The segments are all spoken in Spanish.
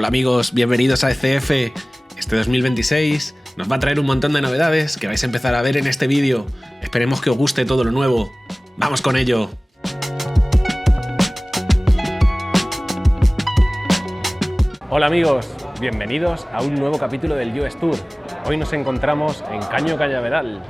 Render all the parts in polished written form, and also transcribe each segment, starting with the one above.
Hola amigos, bienvenidos a ECF. Este 2026 nos va a traer un montón de novedades que vais a empezar a ver en este vídeo. Esperemos que os guste todo lo nuevo. ¡Vamos con ello! Hola amigos, bienvenidos a un nuevo capítulo del US Tour. Hoy nos encontramos en Caño Cañaveral,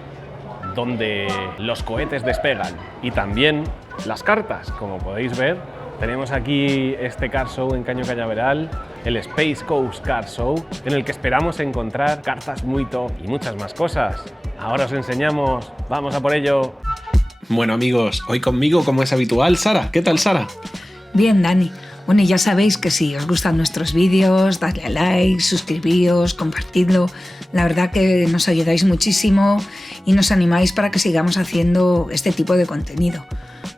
donde los cohetes despegan y también las cartas. Como podéis ver, tenemos aquí este car show en Caño Cañaveral, el Space Coast Car Show, en el que esperamos encontrar cartas muy top y muchas más cosas. Ahora os enseñamos, ¡vamos a por ello! Bueno amigos, hoy conmigo, como es habitual, Sara. ¿Qué tal, Sara? Bien, Dani. Bueno, y ya sabéis que si os gustan nuestros vídeos, dadle a like, suscribíos, compartidlo. La verdad que nos ayudáis muchísimo y nos animáis para que sigamos haciendo este tipo de contenido.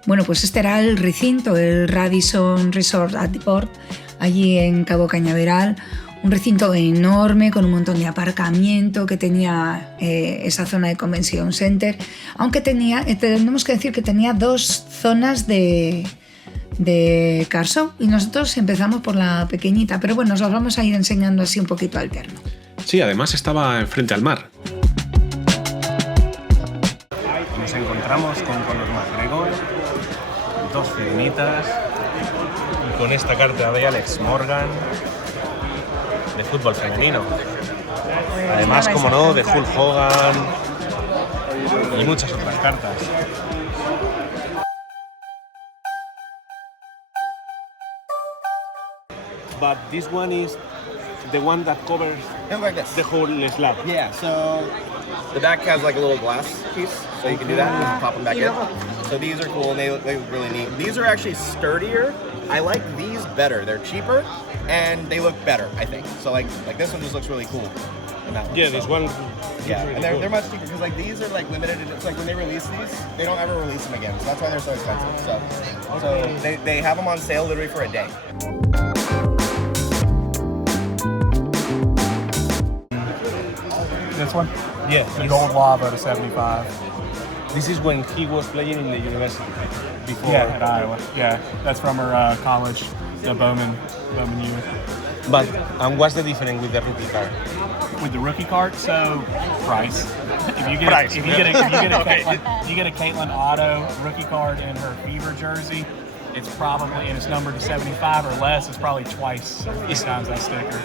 Bueno, pues este era el recinto, el Radisson Resort at the Port, allí en Cabo Cañaveral. Un recinto enorme con un montón de aparcamiento que tenía esa zona de Convention Center, aunque tenemos que decir que tenía dos zonas de car show y nosotros empezamos por la pequeñita, pero bueno, os lo vamos a ir enseñando así un poquito alterno. Sí, además estaba enfrente al mar. Nos encontramos con Conor McGregor, dos firmitas y con esta carta de Alex Morgan de fútbol femenino. Además, como no, de Hulk Hogan y muchas otras cartas. But this one is the one that covers like this. the whole slab. Yeah, so the back has like a little glass piece, so you can do that and just pop them back in. So these are cool and they look really neat. These are actually sturdier. I like these better. They're cheaper and they look better, I think. So like this one just looks really cool. And that one, Yeah, this one. Yeah, really and cool. they're much cheaper because like these are like limited. It's like when they release these, they don't ever release them again. So that's why they're so expensive. So they have them on sale literally for a day. This one? Yeah, The Gold Lava to 75. this is when he was playing in the university before. Yeah, at Iowa. Yeah, that's from her college, the Bowman unit. But what's the difference with the rookie card? With the rookie card, so price. If you get Price, if you get a Okay. you get a Caitlin Otto rookie card in her Fever jersey, it's probably, and it's numbered to 75 or less, it's probably twice or three times that sticker.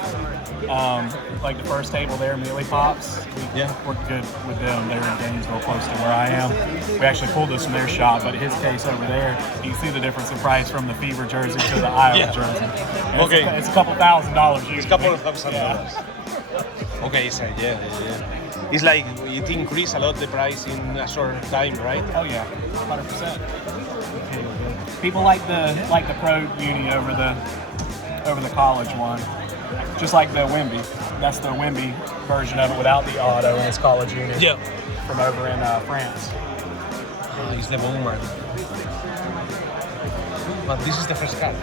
Like the first table there, Mealy Pops, we're good with them. They're in Gainesville, close to where I am. We actually pulled this from their shop, but his case over there, you can see the difference in price from the Fever jersey to the Iowa jersey. And Okay. it's a couple $1,000 usually. It's a couple of $1,000. Yeah. Okay, so yeah. It's like it increased a lot the price in a short time, right? Oh yeah, 100%. People like the Pro Uni over the college one. Just like the Wimby. That's the Wimby version of it without the auto and it's college uni. Yeah. From over in France. It's the Bowman. But this is the first card,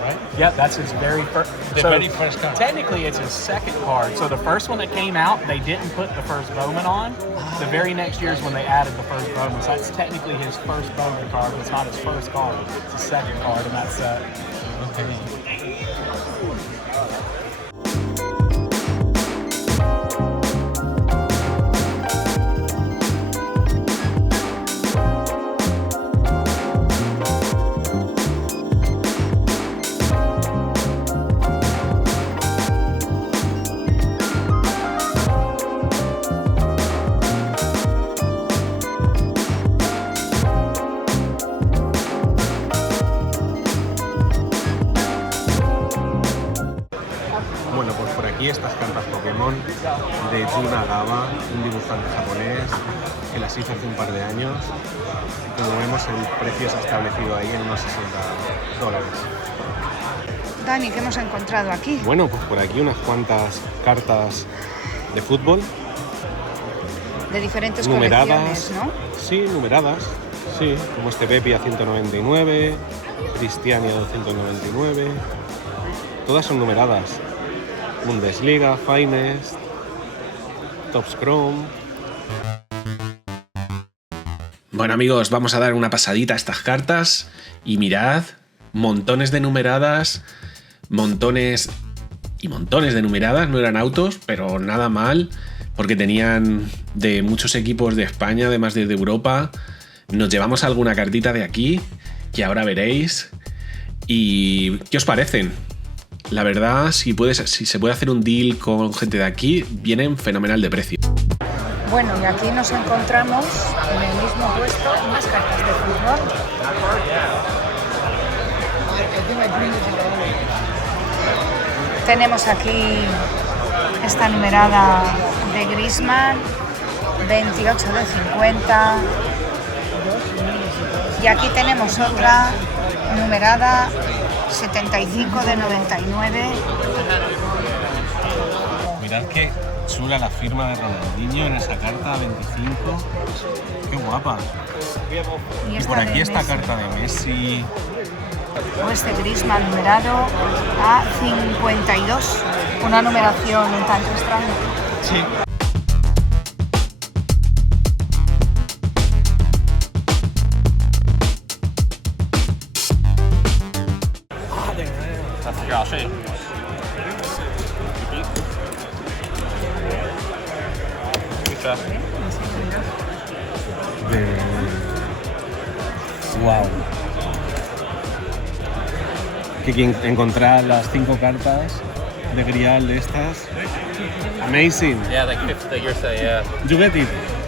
right? Yep, that's his very first. The very first card. Technically, it's his second card. So the first one that came out, they didn't put the first Bowman on. The very next year is when they added the first Bowman. So that's technically his first Bowman card, but it's not his first card. It's his second card in that set. Okay. Bueno, pues por aquí estas cartas Pokémon de Juna Gaba, un dibujante japonés que las hizo hace un par de años. Como vemos, el precio se ha establecido ahí en unos $60. Dani, ¿qué hemos encontrado aquí? Bueno, pues por aquí unas cuantas cartas de fútbol De diferentes numeradas. colecciones, ¿no? Sí, numeradas. Sí, como este Pepi a 199, Cristiani a 299. Todas son numeradas. Bundesliga, Finest, Topps Chrome. Bueno amigos, vamos a dar una pasadita a estas cartas y mirad, montones de numeradas, montones y montones de numeradas, no eran autos, pero nada mal, porque tenían de muchos equipos de España, además de Europa. Nos llevamos alguna cartita de aquí, que ahora veréis. ¿Y qué os parecen? La verdad, si se puede hacer un deal con gente de aquí, vienen fenomenal de precio. Bueno, y aquí nos encontramos en el mismo puesto unas cartas de fútbol. Tenemos aquí esta numerada de Griezmann, 28 de 50. Y aquí tenemos otra numerada, 75 de 99. Mirad qué chula la firma de Ronaldinho en esa carta 25. Qué guapa. Y por aquí esta carta de Messi. O este Griezmann numerado a 52. Una numeración un tanto extraña. Sí. Wow. Que encontrar las 5 cartas de Grial de estas. Amazing. Yeah, like you're saying, yeah. You get it.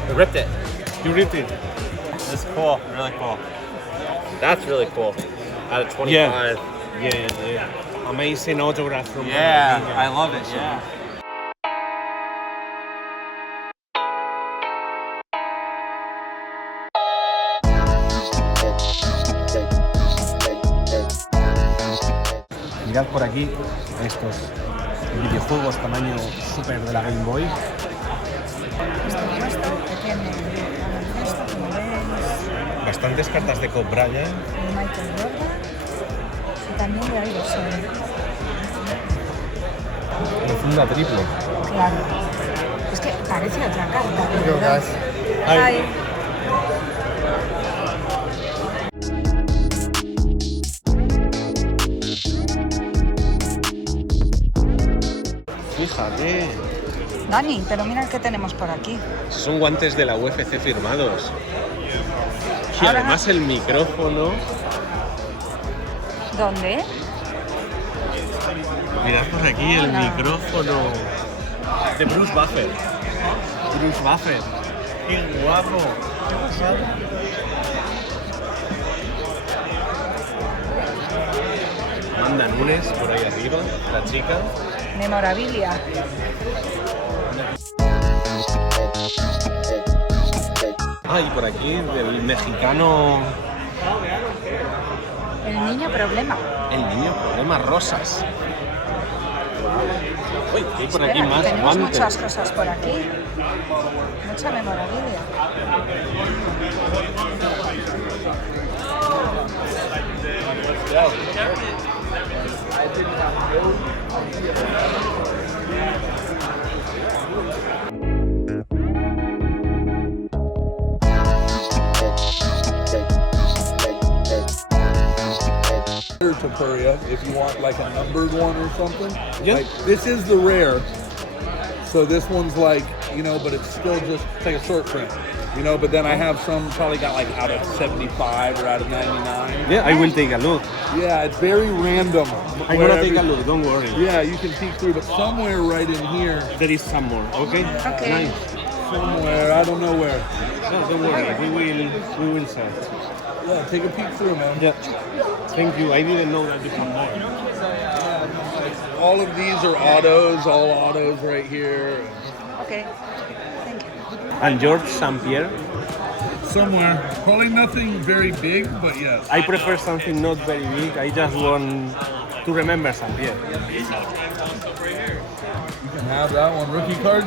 I ripped it. You read it. It's cool, really cool. That's really cool. Out of 25. Yeah. Amazing autograph from Yeah, Ronaldinho. I love it. Yeah. Mirad por aquí estos videojuegos tamaño super de la Game Boy. Bastantes cartas de Kobe Bryant. Michael Jordan y también de Iverson. Profunda triple. Claro. Es que parece otra carta. de verdad. Ay. Fíjate. Dani, pero mira qué tenemos por aquí. Son guantes de la UFC firmados. Y Ahora- además el micrófono. ¿Dónde? Mirad por aquí el Hola. micrófono de Bruce Buffer. Bruce Buffer. ¡Qué guapo! Amanda Nunes por ahí arriba, la chica. Memorabilia. Ah, y por aquí del mexicano. El niño problema. El niño problema rosas. Uy, hay por aquí Espera, más tenemos guantes. muchas cosas por aquí. Mucha memorabilia. To Puria, if you want like a numbered one or something. Yeah. Like, this is the rare. So this one's like, you know, but it's still just like a short print. You know, but then I have some probably got like out of 75 or out of 99. Yeah, I will take a look. Yeah, it's very random. I'm where gonna take a every- look, don't worry. Yeah, you can peek through, but somewhere right in here, There is some more, okay? Okay. Nice. somewhere, I don't know where. No, don't worry, we will search. Yeah, take a peek through, man. Yeah. Thank you. I didn't know that you have more. All of these are autos, all autos right here. Okay. Thank you. And George St. Pierre. Somewhere. Probably nothing very big, but yes. I prefer something not very big. I just want to remember St. Pierre. You can have that one. Rookie card.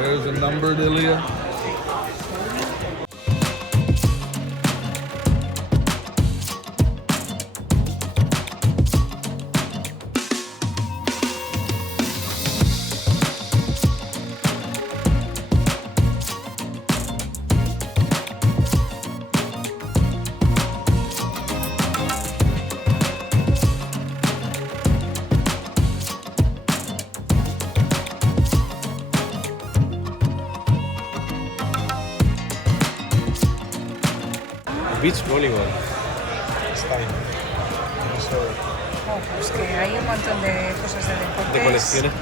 There's a numbered Ilya. Beach volleyball. Está bien. Oh, pues que hay un montón de cosas de deportes. De colecciones.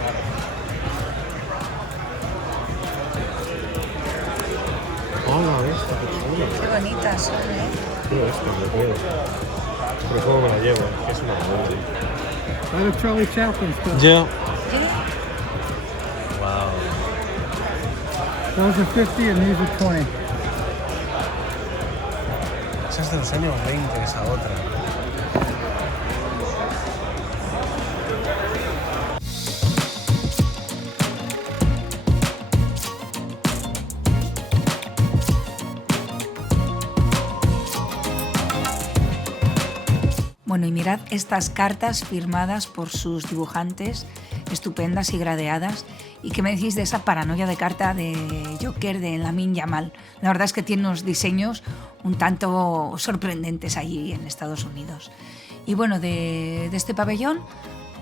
Hola, esta persona. Qué bonitas son, ¿eh? Quiero esto, me puedo. Pero ¿cómo me la llevo? Es una madre. Lot of Charlie Chaplin stuff. Ya. ¿Sí? Wow. Those are 50 and these are 20. Esa es de los años 20, esa otra. Bueno, y mirad estas cartas firmadas por sus dibujantes, estupendas y gradeadas. ¿Y qué me decís de esa paranoia de carta de Joker de Lamine Yamal? La verdad es que tiene unos diseños un tanto sorprendentes allí en Estados Unidos. Y bueno, de este pabellón,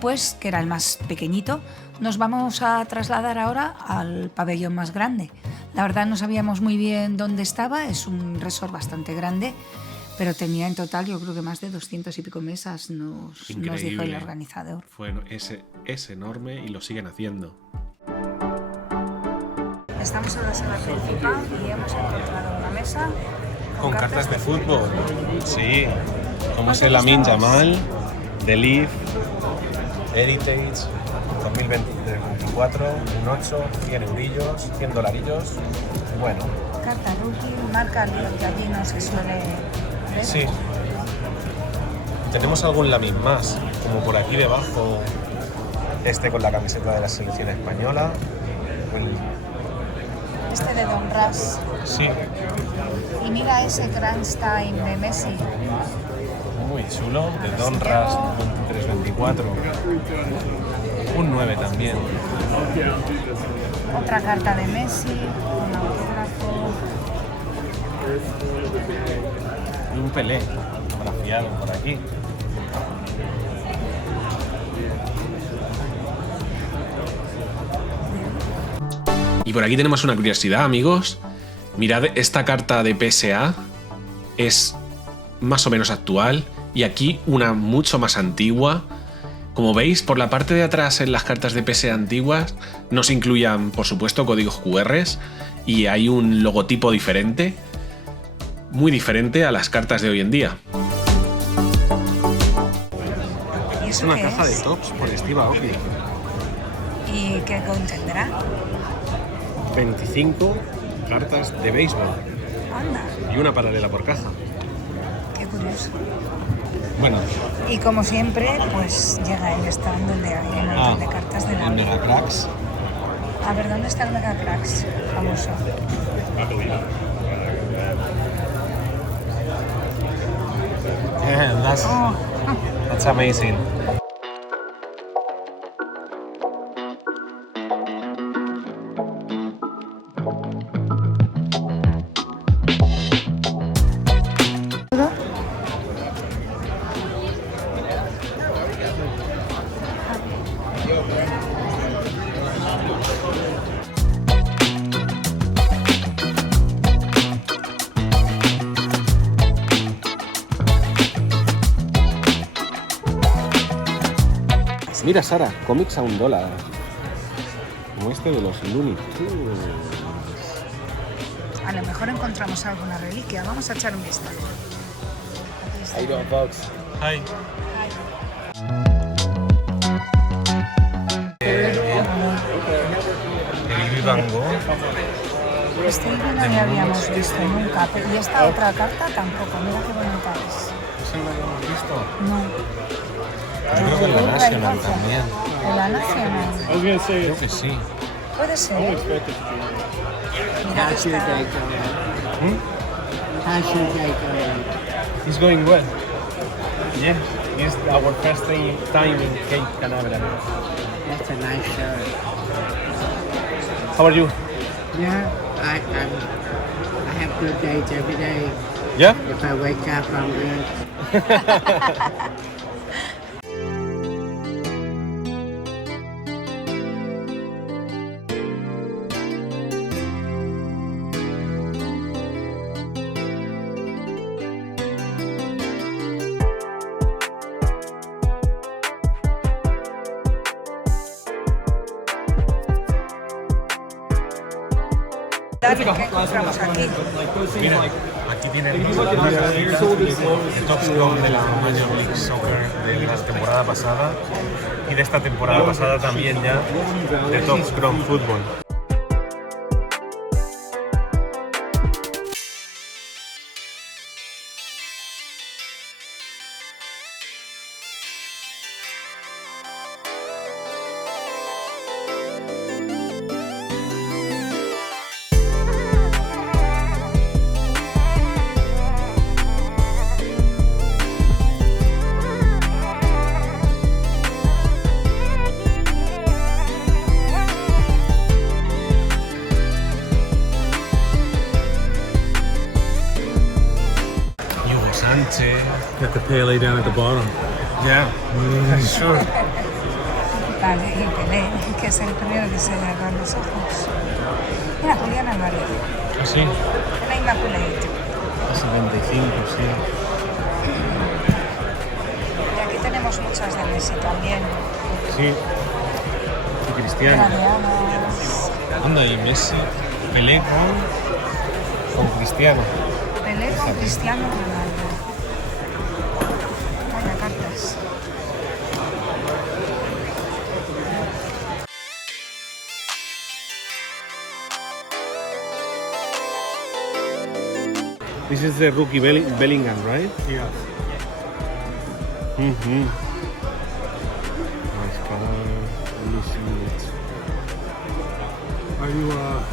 pues que era el más pequeñito, nos vamos a trasladar ahora al pabellón más grande. La verdad no sabíamos muy bien dónde estaba, es un resort bastante grande, pero tenía en total yo creo que más de 200 y pico mesas, nos dijo el organizador. Bueno, es enorme y lo siguen haciendo. Estamos en la sala principal y hemos encontrado una mesa Con cartas de fútbol. Sí. Como es el Lamine Yamal, The Leaf, Heritage, 2024, un 8, 100 eurillos, 100 dolarillos. Bueno. Carta rookie, marca que allí no se suele ver. Sí. Tenemos algún Lamine más, como por aquí debajo, este con la camiseta de la selección española. Este de Don Ras. Sí. Y mira ese Crunch Time de Messi. Muy chulo, de Don Ras 23-24. Un 9 también. Otra carta de Messi, un autógrafo. Y un Pelé, fotografiado por aquí. Y por aquí tenemos una curiosidad, amigos. Mirad, esta carta de PSA es más o menos actual y aquí una mucho más antigua. Como veis, por la parte de atrás en las cartas de PSA antiguas no se incluían, por supuesto, códigos QR y hay un logotipo diferente, muy diferente a las cartas de hoy en día. ¿Y Es eso una qué caja de es? tops por Steve Aoki. ¿Y qué contendrá? 25 cartas de béisbol Anda, y una paralela por caja. qué curioso. Bueno, Y como siempre, pues llega el stand donde hay un montón de cartas de el Navidad. Mega Cracks. A ver, ¿dónde está el Mega Cracks famoso? Yeah, that's amazing. Mira, Sara, cómics a $1. Como este de los Looney Tunes. A lo mejor encontramos alguna reliquia. Vamos a echar un vistazo. Aquí está. How you doing, folks? Hi. El Van Gogh. Este libro no lo habíamos visto nunca. Y esta otra carta tampoco. Mira qué bonita es. ¿Eso no lo habíamos visto? No. Yo creo que en la National también. ¿En la Nacional? Creo que sí. Puede ser. Mira, How's your esta- day going? How's your day going? It's going well. Yeah, it's our first time in Cape Canaveral. That's a nice shirt. How are you? Yeah, I have good days every day. Yeah? If I wake up, I'm good. Dani, ¿qué encontramos aquí? Mira, aquí tienen el top score de la Major League Soccer de la temporada pasada y de esta temporada pasada también ya de Top Scrum Football. Got the Pele down at the bottom. Yeah, sure. Vale, y Pelé, que es el primero que se le abran los ojos. Mira, Julián Álvarez, Así, Pelé Immaculate. 75, sí. Y aquí tenemos muchas de Messi también. Sí. Y Cristiano. Italianas. Anda, y Messi. Pelé con Cristiano. Pelé con Cristiano Ronaldo. Vaya cartas. This is the rookie Bellingham, right? Yeah. Mm-hmm. Nice color. Let me see it. Are you a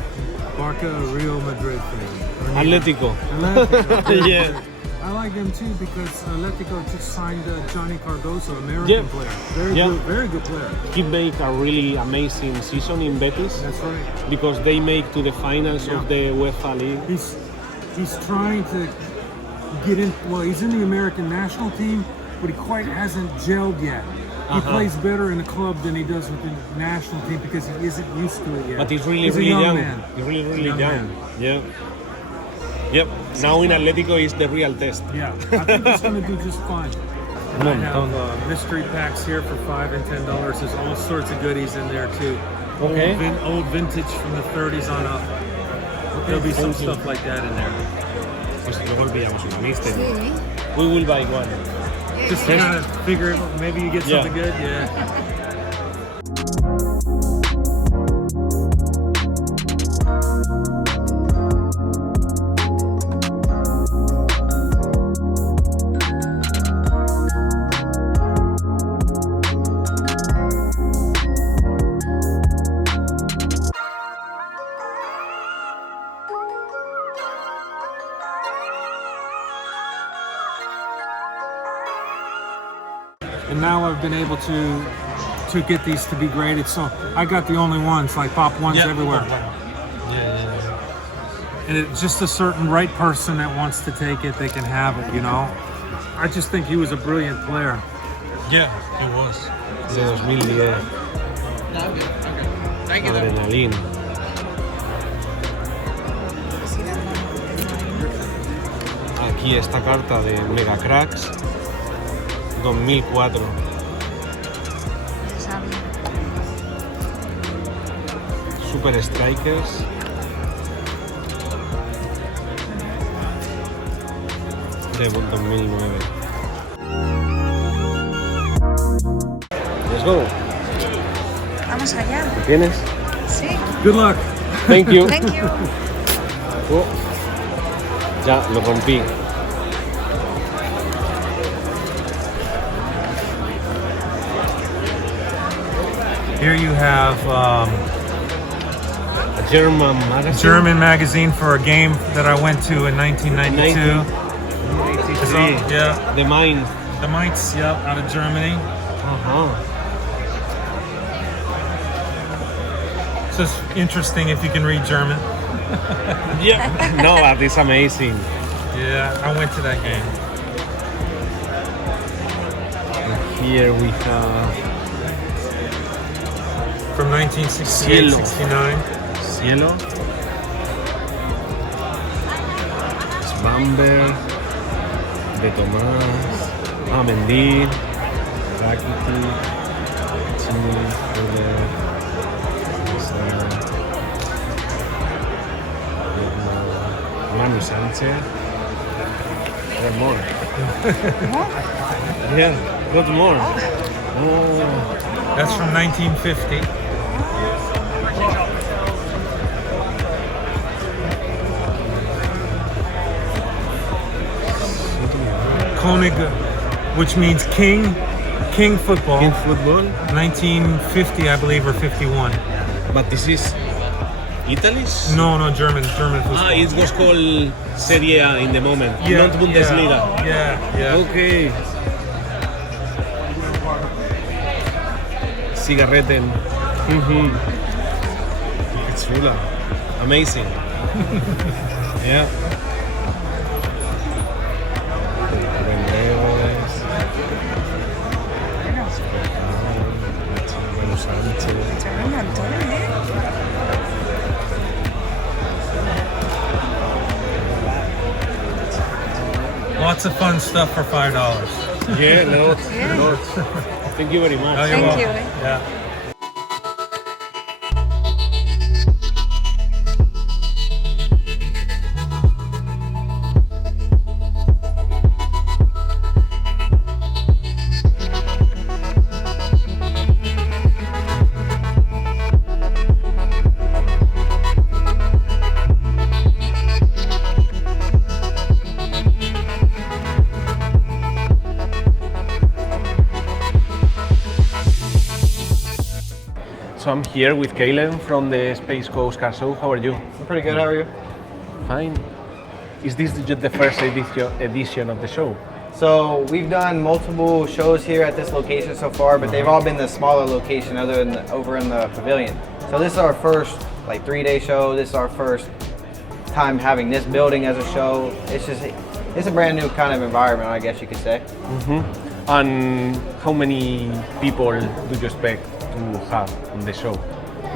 Barca or Real Madrid fan? Or neither? Atletico. Atletico. Yeah. I like them too because Atletico just signed Johnny Cardoso, American Yeah. player. Yeah. Very good player. He made a really amazing season in Betis That's right. because they make to the finals Yeah. of the UEFA League. He's trying to get in. Well, he's in the American national team, but he quite hasn't gelled yet. He plays better in the club than he does with the national team because he isn't used to it yet. But he's really, He's a really young young. man. He's really Young young. man. Yeah. Yep. Now in Atletico is the real test. Yeah, I think he's going to do just fine. And I have mystery packs here for $5 and $10. There's all sorts of goodies in there too. Okay. Old vintage from the 30s on up. There'll be some stuff like that in there. Pues luego enviamos una mystery. Sí. We will buy one. Just to kind of figure it, maybe you get Yeah. something good. Yeah. And now I've been able to get these to be graded. So I got the only ones, like pop ones everywhere. And it's just a certain right person that wants to take it, they can have it, you know. I just think he was a brilliant player. Yeah, it was. De 2010. Adrenalina. Aquí esta carta de Mega Cracks 2004. Super Strikers. De 2009. Let's go. Vamos allá. ¿Lo tienes? Sí. Good luck. Thank you. Thank you. Oh, ya lo rompí. Here you have A German magazine. German magazine for a game that I went to in 1992. It's all- yeah, The Mind. the Mainz, yep, out of Germany. Ajá. So it's interesting if you can read German. Yeah. No, that is amazing. Yeah, I went to that game. Here we have From 1968, Cielo. 69. Cielo. Bamber. De Tomás. Mendy. Rakitic. Chini. Sánchez. One more. Yeah, got more. Oh. That's from 1950. Konig, which means king football. In football, 1950, I believe, or 51. but this is Italy's? No, German football. It was called Serie A in the moment, not Bundesliga. Yeah. Okay. Zigaretten. It's really amazing. Yeah. Un montón, ¿eh? Lots of fun stuff for $5. Yeah, lots. Thank you very much. Oh, you're Thank you. welcome. Yeah. So I'm here with Caleb from the Space Coast Car Show. How are you? I'm pretty good. How are you? Fine. Is this just the first edition of the show? So we've done multiple shows here at this location so far, but they've all been the smaller location other than over in the pavilion. So this is our first 3-day show. This is our first time having this building as a show. It's a brand new kind of environment, I guess you could say. And how many people do you expect to have on the show?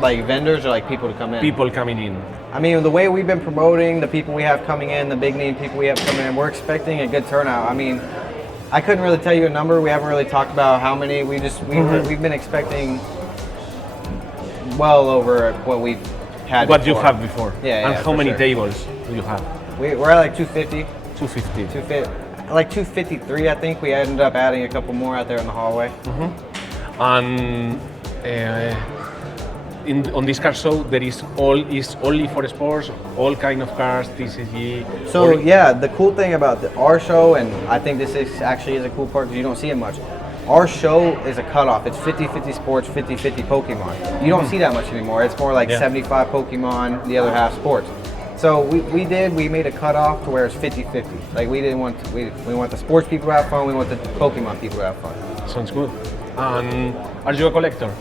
Like vendors or like people to come in? People coming in. I mean, the way we've been promoting, the people we have coming in, the big name people we have coming in, we're expecting a good turnout. I mean, I couldn't really tell you a number. We haven't really talked about how many. We've been expecting well over what we've had What before. you have before. Yeah, And yeah, how for many sure. tables do you have? We're at like 250. 250. Like 253, I think. We ended up adding a couple more out there in the hallway. And on this car show, there is only for sports, all kind of cars, TCG. So yeah, the cool thing about our show, and I think this actually is a cool part because you don't see it much. Our show is a cutoff. It's 50-50 sports, 50-50 Pokemon. You don't see that much anymore. It's more like 75 Pokemon, the other half sports. So we made a cutoff to where it's 50-50. Like we want the sports people to have fun. We want the Pokemon people to have fun. Sounds good. And are you a collector?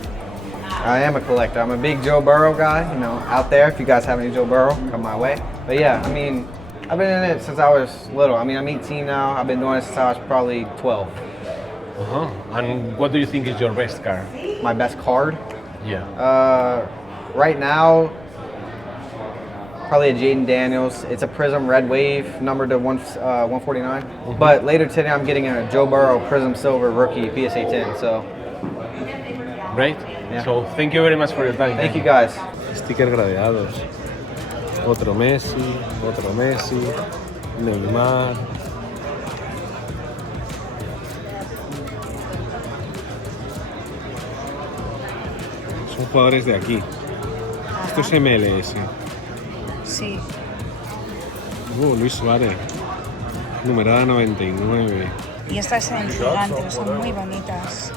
I am a collector. I'm a big Joe Burrow guy, out there. If you guys have any Joe Burrow, come my way. But yeah, I mean, I've been in it since I was little. I mean, I'm 18 now. I've been doing it since I was probably 12. And what do you think is your best car? My best card? Yeah. Right now, probably a Jaden Daniels. It's a Prism Red Wave, numbered to 149. But later today, I'm getting a Joe Burrow Prism Silver Rookie PSA 10. So. Great. Yeah. So thank you very much for your time. Thank you guys. Sticker gradeados. Otro Messi, Neymar. Son jugadores de aquí. Esto es MLS. Sí. Luis Suárez. Numerada 99. Y estas en gigante, son muy bonitas.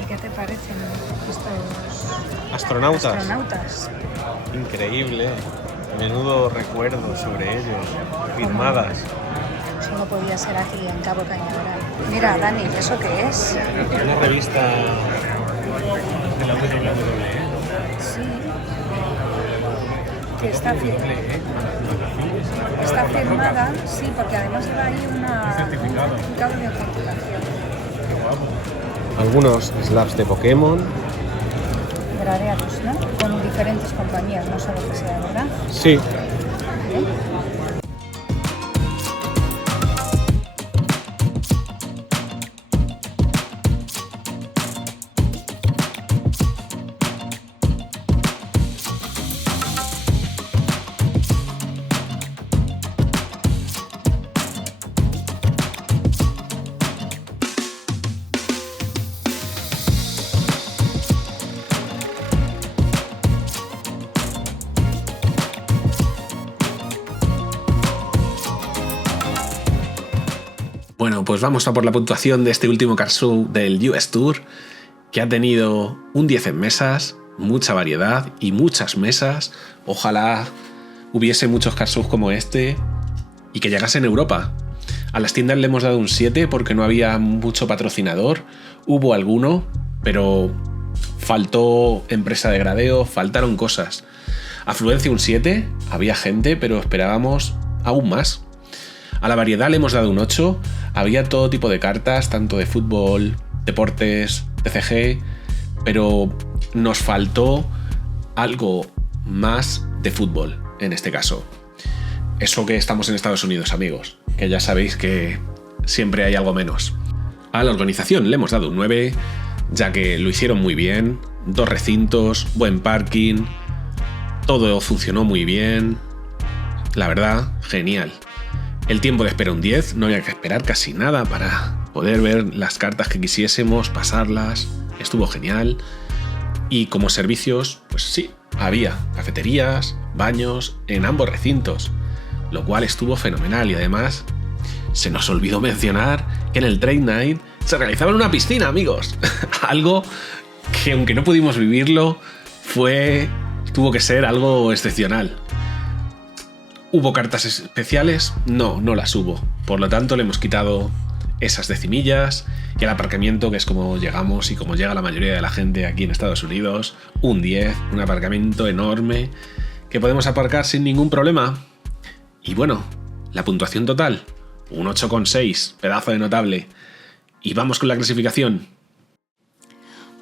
¿Y qué te parecen estos astronautas? Increíble. Menudo recuerdo sobre ellos. Firmadas. Solo podía ser aquí en Cabo Cañaveral. Mira, Dani, ¿eso qué es? Una revista de la WWE. Sí. Que está firmada, sí, porque además lleva ahí un certificado de autenticación. Algunos slabs de Pokémon. Gradeados, ¿no? Con diferentes compañías, no sé lo que sea, ¿verdad? Sí. ¿Eh? pues vamos a por la puntuación de este último car show del US Tour, que ha tenido un 10 en mesas, mucha variedad y muchas mesas. Ojalá hubiese muchos car shows como este y que llegase en Europa. A las tiendas le hemos dado un 7 porque no había mucho patrocinador. Hubo alguno, pero faltó empresa de gradeo, faltaron cosas. Afluencia un 7, había gente, pero esperábamos aún más. A la variedad le hemos dado un 8, había todo tipo de cartas, tanto de fútbol, deportes, TCG, pero nos faltó algo más de fútbol en este caso. Eso que estamos en Estados Unidos, amigos, que ya sabéis que siempre hay algo menos. A la organización le hemos dado un 9, ya que lo hicieron muy bien, 2 recintos, buen parking, todo funcionó muy bien, la verdad, genial. El tiempo de espera un 10, no había que esperar casi nada para poder ver las cartas que quisiésemos, pasarlas, estuvo genial. Y como servicios, pues sí, había cafeterías, baños en ambos recintos, lo cual estuvo fenomenal. Y además se nos olvidó mencionar que en el Trade Night se realizaba en una piscina, amigos. Algo que, aunque no pudimos vivirlo, tuvo que ser algo excepcional. ¿Hubo cartas especiales? No las hubo. Por lo tanto, le hemos quitado esas decimillas y al aparcamiento, que es como llegamos y como llega la mayoría de la gente aquí en Estados Unidos, un 10, un aparcamiento enorme que podemos aparcar sin ningún problema. Y bueno, la puntuación total, un 8,6, pedazo de notable. Y vamos con la clasificación.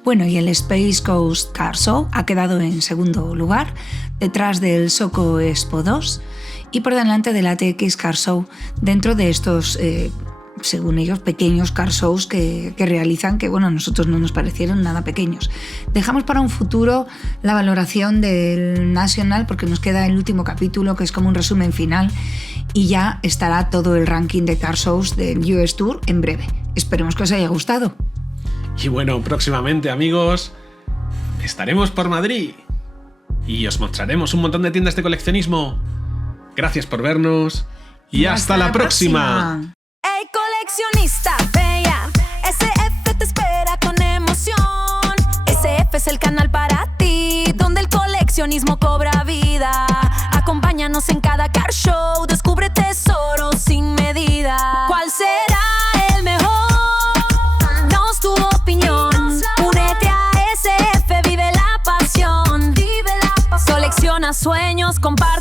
Bueno, y el Space Coast Car Show ha quedado en segundo lugar, detrás del Soco Expo 2 y por delante del ATX Car Show, dentro de estos, según ellos, pequeños car shows que realizan, que bueno, a nosotros no nos parecieron nada pequeños. Dejamos para un futuro la valoración del National porque nos queda el último capítulo, que es como un resumen final, y ya estará todo el ranking de car shows del US Tour en breve. Esperemos que os haya gustado. Y bueno, próximamente, amigos, estaremos por Madrid y os mostraremos un montón de tiendas de coleccionismo. Gracias por vernos y hasta la próxima. Hey, coleccionista, vea, SF te espera con emoción. SF es el canal para ti, donde el coleccionismo cobra vida. Acompáñanos en cada car show, descubre tesoros sin medida. ¿Cuál será el mejor? Danos tu opinión. Únete a SF, vive la pasión. Colecciona sueños, comparte.